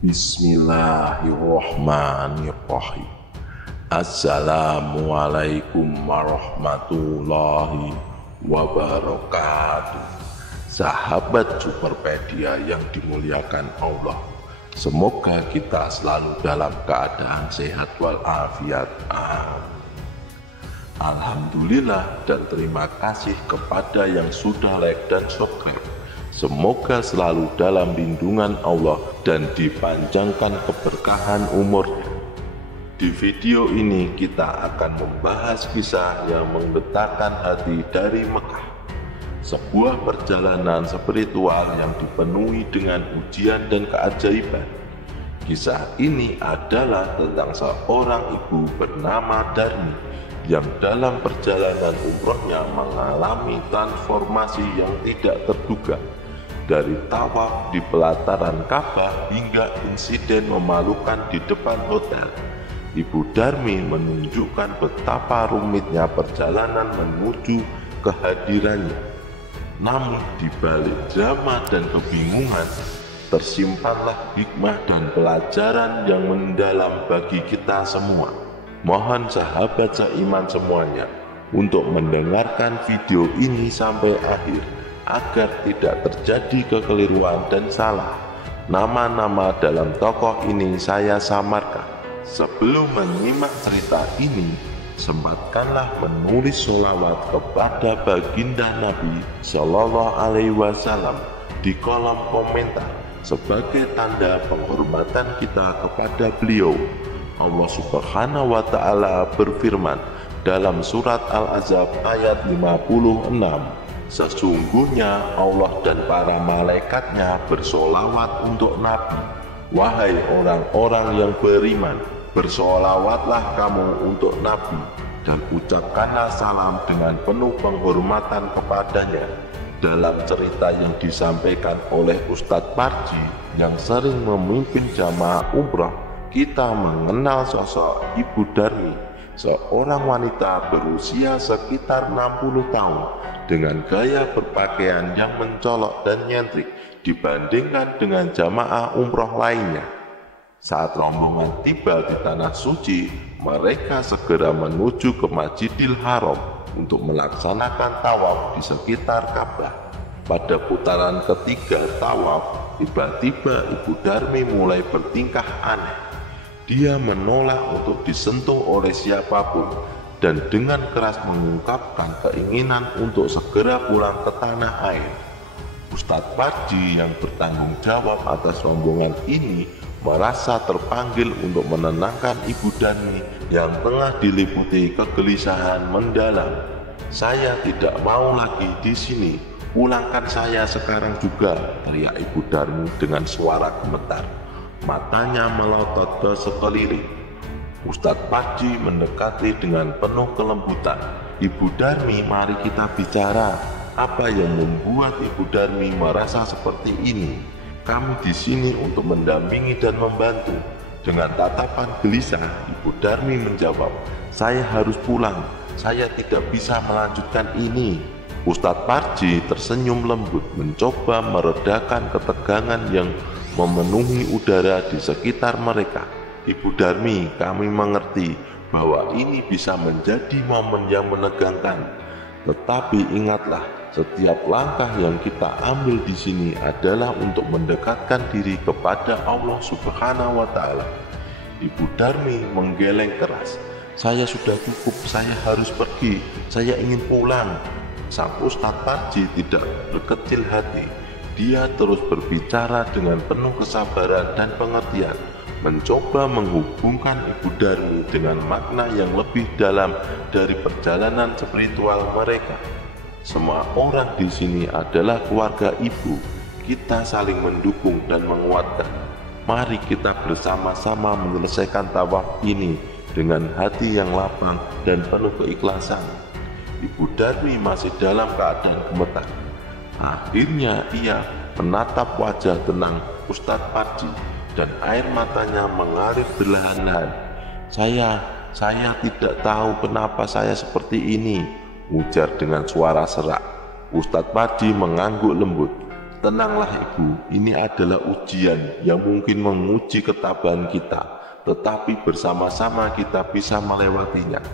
Bismillahirrahmanirrahim. Assalamualaikum warahmatullahi wabarakatuh. Sahabat Superpedia yang dimuliakan Allah, semoga kita selalu dalam keadaan sehat walafiat. Alhamdulillah dan terima kasih kepada yang sudah like dan subscribe. Semoga selalu dalam lindungan Allah dan dipanjangkan keberkahan umurnya. Di video ini kita akan membahas kisah yang menggetarkan hati dari Mekah. Sebuah perjalanan spiritual yang dipenuhi dengan ujian dan keajaiban. Kisah ini adalah tentang seorang ibu bernama Darmi yang dalam perjalanan umrohnya mengalami transformasi yang tidak terduga. Dari tawaf di pelataran Ka'bah hingga insiden memalukan di depan hotel, Ibu Darmi menunjukkan betapa rumitnya perjalanan menuju kehadirannya. Namun di balik drama dan kebingungan, tersimpanlah hikmah dan pelajaran yang mendalam bagi kita semua. Mohon sahabat seiman semuanya untuk mendengarkan video ini sampai akhir, agar tidak terjadi kekeliruan dan salah. Nama-nama dalam tokoh ini saya samarkan. Sebelum menyimak cerita ini, sempatkanlah menulis sholawat kepada baginda Nabi Shallallahu Alaihi Wasallam di kolom komentar sebagai tanda penghormatan kita kepada beliau. Allah Subhanahu wa Ta'ala berfirman dalam surat Al-Ahzab ayat 56, sesungguhnya Allah dan para malaikatnya bersolawat untuk Nabi. Wahai orang-orang yang beriman, bersolawatlah kamu untuk Nabi dan ucapkanlah salam dengan penuh penghormatan kepadanya. Dalam cerita yang disampaikan oleh Ustadz Parji yang sering memimpin jamaah umrah, kita mengenal sosok Ibu Darmi, seorang wanita berusia sekitar 60 tahun dengan gaya berpakaian yang mencolok dan nyentrik dibandingkan dengan jamaah umroh lainnya. Saat rombongan tiba di tanah suci, mereka segera menuju ke Masjidil Haram untuk melaksanakan tawaf di sekitar Ka'bah. Pada putaran ketiga tawaf, tiba-tiba Ibu Darmi mulai bertingkah aneh. Dia menolak untuk disentuh oleh siapapun dan dengan keras mengungkapkan keinginan untuk segera pulang ke tanah air. Ustadz Parji yang bertanggung jawab atas rombongan ini merasa terpanggil untuk menenangkan Ibu Darmi yang tengah diliputi kegelisahan mendalam. Saya tidak mau lagi di sini, pulangkan saya sekarang juga, teriak Ibu Darmi dengan suara gemetar. Matanya melotot ke sekeliling. Ustadz Parji mendekati dengan penuh kelembutan. Ibu Darmi, mari kita bicara. Apa yang membuat Ibu Darmi merasa seperti ini? Kami di sini untuk mendampingi dan membantu. Dengan tatapan gelisah, Ibu Darmi menjawab, saya harus pulang. Saya tidak bisa melanjutkan ini. Ustadz Parji tersenyum lembut, mencoba meredakan ketegangan yang memenuhi udara di sekitar mereka. Ibu Darmi, kami mengerti bahwa ini bisa menjadi momen yang menegangkan. Tetapi ingatlah, setiap langkah yang kita ambil di sini adalah untuk mendekatkan diri kepada Allah Subhanahu wa Ta'ala. Ibu Darmi menggeleng keras. Saya sudah cukup, saya harus pergi, saya ingin pulang. Sang Ustadz Parji tidak berkecil hati. Dia terus berbicara dengan penuh kesabaran dan pengertian, mencoba menghubungkan Ibu Darmi dengan makna yang lebih dalam dari perjalanan spiritual mereka. Semua orang di sini adalah keluarga ibu. Kita saling mendukung dan menguatkan. Mari kita bersama-sama menyelesaikan tawaf ini dengan hati yang lapang dan penuh keikhlasan. Ibu Darmi masih dalam keadaan gemetar. Akhirnya ia menatap wajah tenang Ustadz Parji dan air matanya mengalir berlahan-lahan. Saya tidak tahu kenapa saya seperti ini, ujar dengan suara serak. Ustadz Parji mengangguk lembut. Tenanglah ibu, ini adalah ujian yang mungkin menguji ketabahan kita, tetapi bersama-sama kita bisa melewatinya.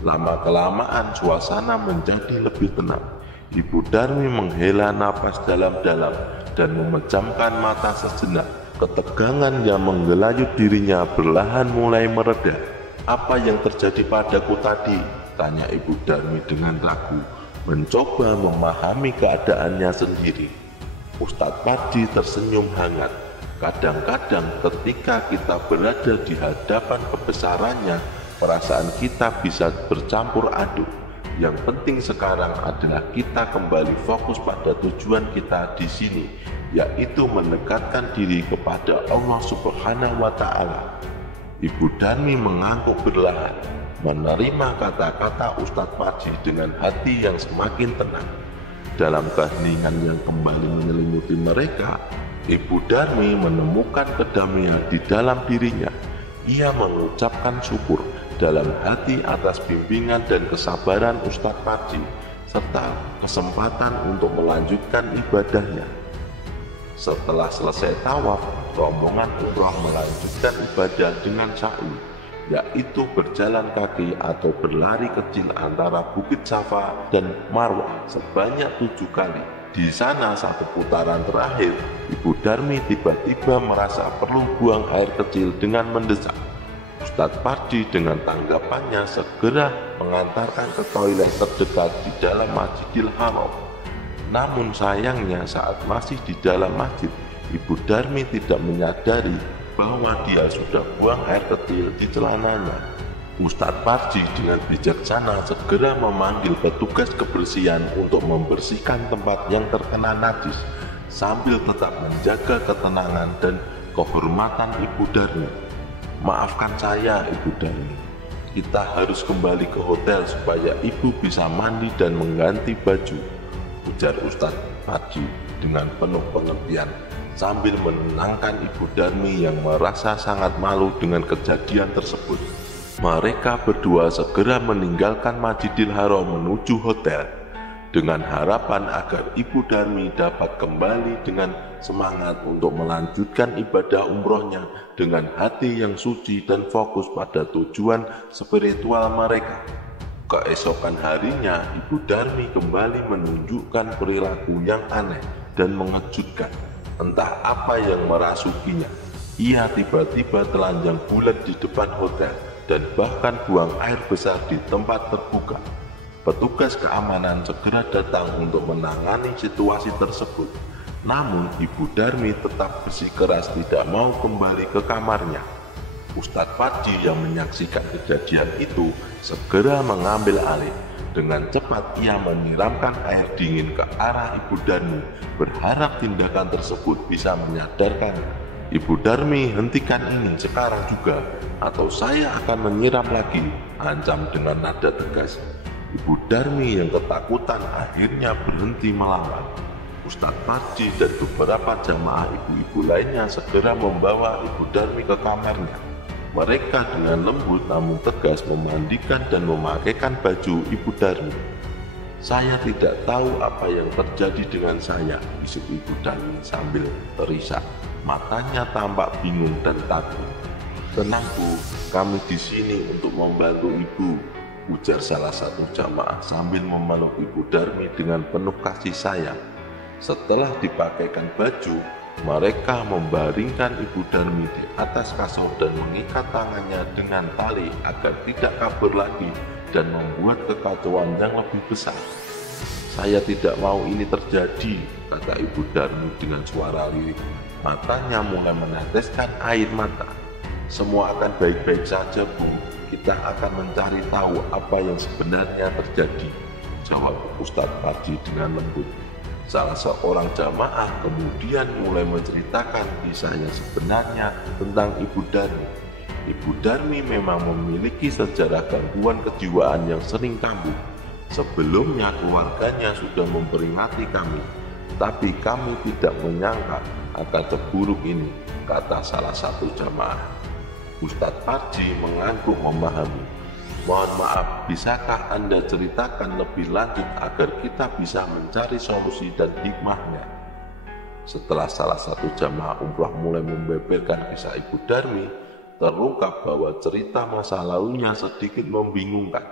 Lama-kelamaan suasana menjadi lebih tenang. Ibu Darmi menghela napas dalam-dalam dan memejamkan mata sejenak. Ketegangan yang menggelayut dirinya perlahan mulai mereda. "Apa yang terjadi padaku tadi?" tanya Ibu Darmi dengan ragu, mencoba memahami keadaannya sendiri. Ustadz Parji tersenyum hangat. Kadang-kadang ketika kita berada di hadapan kebesarannya, perasaan kita bisa bercampur aduk. Yang penting sekarang adalah kita kembali fokus pada tujuan kita di sini, yaitu mendekatkan diri kepada Allah Subhanahu wa Ta'ala. Ibu Darmi mengangguk perlahan, menerima kata-kata Ustadz Parji dengan hati yang semakin tenang. Dalam keheningan yang kembali menyelimuti mereka, Ibu Darmi menemukan kedamaian di dalam dirinya. Ia mengucapkan syukur dalam hati atas bimbingan dan kesabaran Ustadz Parji, serta kesempatan untuk melanjutkan ibadahnya. Setelah selesai tawaf, rombongan umrah melanjutkan ibadah dengan sa'i, yaitu berjalan kaki atau berlari kecil antara Bukit Safa dan Marwah sebanyak 7 kali. Di sana satu putaran terakhir, Ibu Darmi tiba-tiba merasa perlu buang air kecil dengan mendesak. Ustadz Parji dengan tanggapannya segera mengantarkan ke toilet terdekat di dalam Masjidil Haram. Namun sayangnya saat masih di dalam masjid, Ibu Darmi tidak menyadari bahwa dia sudah buang air kecil di celananya. Ustadz Parji dengan bijaksana segera memanggil petugas kebersihan untuk membersihkan tempat yang terkena najis, sambil tetap menjaga ketenangan dan kehormatan Ibu Darmi. "Maafkan saya, Ibu Darmi. Kita harus kembali ke hotel supaya Ibu bisa mandi dan mengganti baju," ujar Ustadz Parji dengan penuh pengertian, sambil menenangkan Ibu Darmi yang merasa sangat malu dengan kejadian tersebut. Mereka berdua segera meninggalkan Masjidil Haram menuju hotel, dengan harapan agar Ibu Darmi dapat kembali dengan semangat untuk melanjutkan ibadah umrohnya dengan hati yang suci dan fokus pada tujuan spiritual mereka. Keesokan harinya, Ibu Darmi kembali menunjukkan perilaku yang aneh dan mengejutkan. Entah apa yang merasukinya. Ia tiba-tiba telanjang bulat di depan hotel dan bahkan buang air besar di tempat terbuka. Petugas keamanan segera datang untuk menangani situasi tersebut. Namun Ibu Darmi tetap bersikeras tidak mau kembali ke kamarnya. Ustadz Parji yang menyaksikan kejadian itu segera mengambil alih. Dengan cepat ia menyiramkan air dingin ke arah Ibu Darmi, berharap tindakan tersebut bisa menyadarkannya. "Ibu Darmi, hentikan ini sekarang juga, atau saya akan menyiram lagi," ancam dengan nada tegas. Ibu Darmi yang ketakutan akhirnya berhenti melawan. Ustadz Parji dan beberapa jamaah ibu-ibu lainnya segera membawa Ibu Darmi ke kamarnya. Mereka dengan lembut namun tegas memandikan dan memakaikan baju Ibu Darmi. "Saya tidak tahu apa yang terjadi dengan saya," bisik Ibu Darmi sambil terisak. Matanya tampak bingung dan takut. "Tenang Bu, kami di sini untuk membantu Ibu," ujar salah satu jamaah sambil memeluk Ibu Darmi dengan penuh kasih sayang. Setelah dipakaikan baju, mereka membaringkan Ibu Darmi di atas kasur dan mengikat tangannya dengan tali agar tidak kabur lagi dan membuat kekacauan yang lebih besar. "Saya tidak mau ini terjadi," kata Ibu Darmi dengan suara lirik. Matanya mulai meneteskan air mata. "Semua akan baik-baik saja Bu, kita akan mencari tahu apa yang sebenarnya terjadi," jawab Ustadz Parji dengan lembut. Salah seorang jamaah kemudian mulai menceritakan kisah yang sebenarnya tentang Ibu Darmi. Ibu Darmi memang memiliki sejarah gangguan kejiwaan yang sering kambuh. Sebelumnya keluarganya sudah memperingati kami, tapi kami tidak menyangka akan seburuk ini, kata salah satu jamaah. Ustadz Parji mengangguk memahami. "Mohon maaf, bisakah Anda ceritakan lebih lanjut agar kita bisa mencari solusi dan hikmahnya?" Setelah salah satu jamaah umroh mulai membeberkan kisah Ibu Darmi, terungkap bahwa cerita masa lalunya sedikit membingungkan.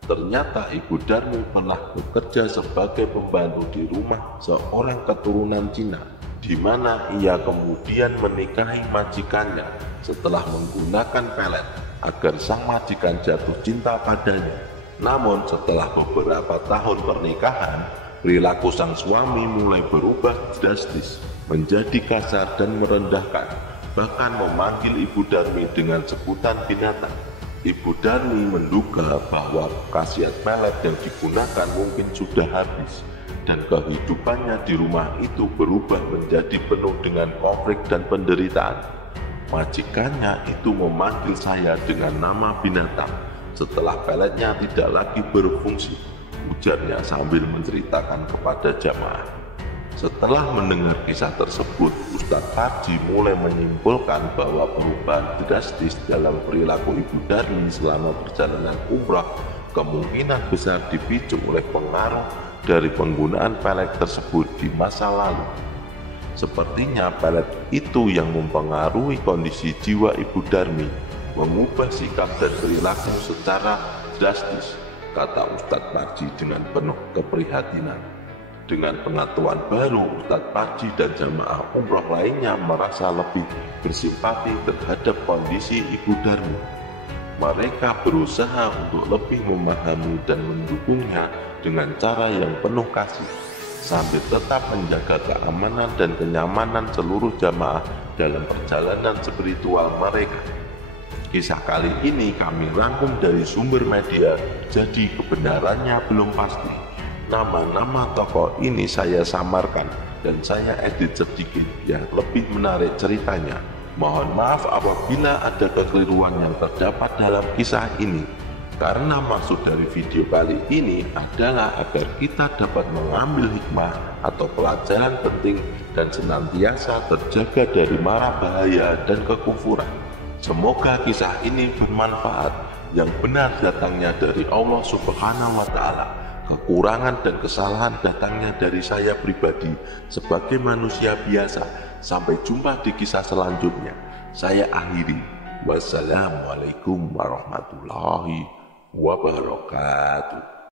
Ternyata Ibu Darmi pernah bekerja sebagai pembantu di rumah seorang keturunan Cina, di mana ia kemudian menikahi majikannya setelah menggunakan pelet agar sang majikan jatuh cinta padanya. Namun setelah beberapa tahun pernikahan, perilaku sang suami mulai berubah drastis, menjadi kasar dan merendahkan, bahkan memanggil Ibu Darmi dengan sebutan binatang. Ibu Darmi menduga bahwa khasiat pelet yang digunakan mungkin sudah habis, dan kehidupannya di rumah itu berubah menjadi penuh dengan konflik dan penderitaan. Majikannya itu memanggil saya dengan nama binatang setelah peletnya tidak lagi berfungsi, ujarnya sambil menceritakan kepada jamaah. Setelah mendengar kisah tersebut, Ustadz Parji mulai menyimpulkan bahwa perubahan drastis dalam perilaku Ibu Darmi selama perjalanan umrah kemungkinan besar dipicu oleh pengaruh dari penggunaan pelet tersebut di masa lalu. Sepertinya pelet itu yang mempengaruhi kondisi jiwa Ibu Darmi, mengubah sikap dan perilaku secara drastis, kata Ustadz Parji dengan penuh keprihatinan. Dengan pengetahuan baru, Ustadz Parji dan jamaah umroh lainnya merasa lebih bersimpati terhadap kondisi Ibu Darmi. Mereka berusaha untuk lebih memahami dan mendukungnya dengan cara yang penuh kasih, sambil tetap menjaga keamanan dan kenyamanan seluruh jamaah dalam perjalanan spiritual mereka. Kisah kali ini kami rangkum dari sumber media, jadi kebenarannya belum pasti. Nama-nama tokoh ini saya samarkan dan saya edit sedikit biar lebih menarik ceritanya. Mohon maaf apabila ada kekeliruan yang terdapat dalam kisah ini, karena maksud dari video kali ini adalah agar kita dapat mengambil hikmah atau pelajaran penting dan senantiasa terjaga dari mara bahaya dan kekufuran. Semoga kisah ini bermanfaat. Yang benar datangnya dari Allah Subhanahu wa Ta'ala. Kekurangan dan kesalahan datangnya dari saya pribadi sebagai manusia biasa. Sampai jumpa di kisah selanjutnya. Saya akhiri. Wassalamualaikum warahmatullahi wabarakatuh.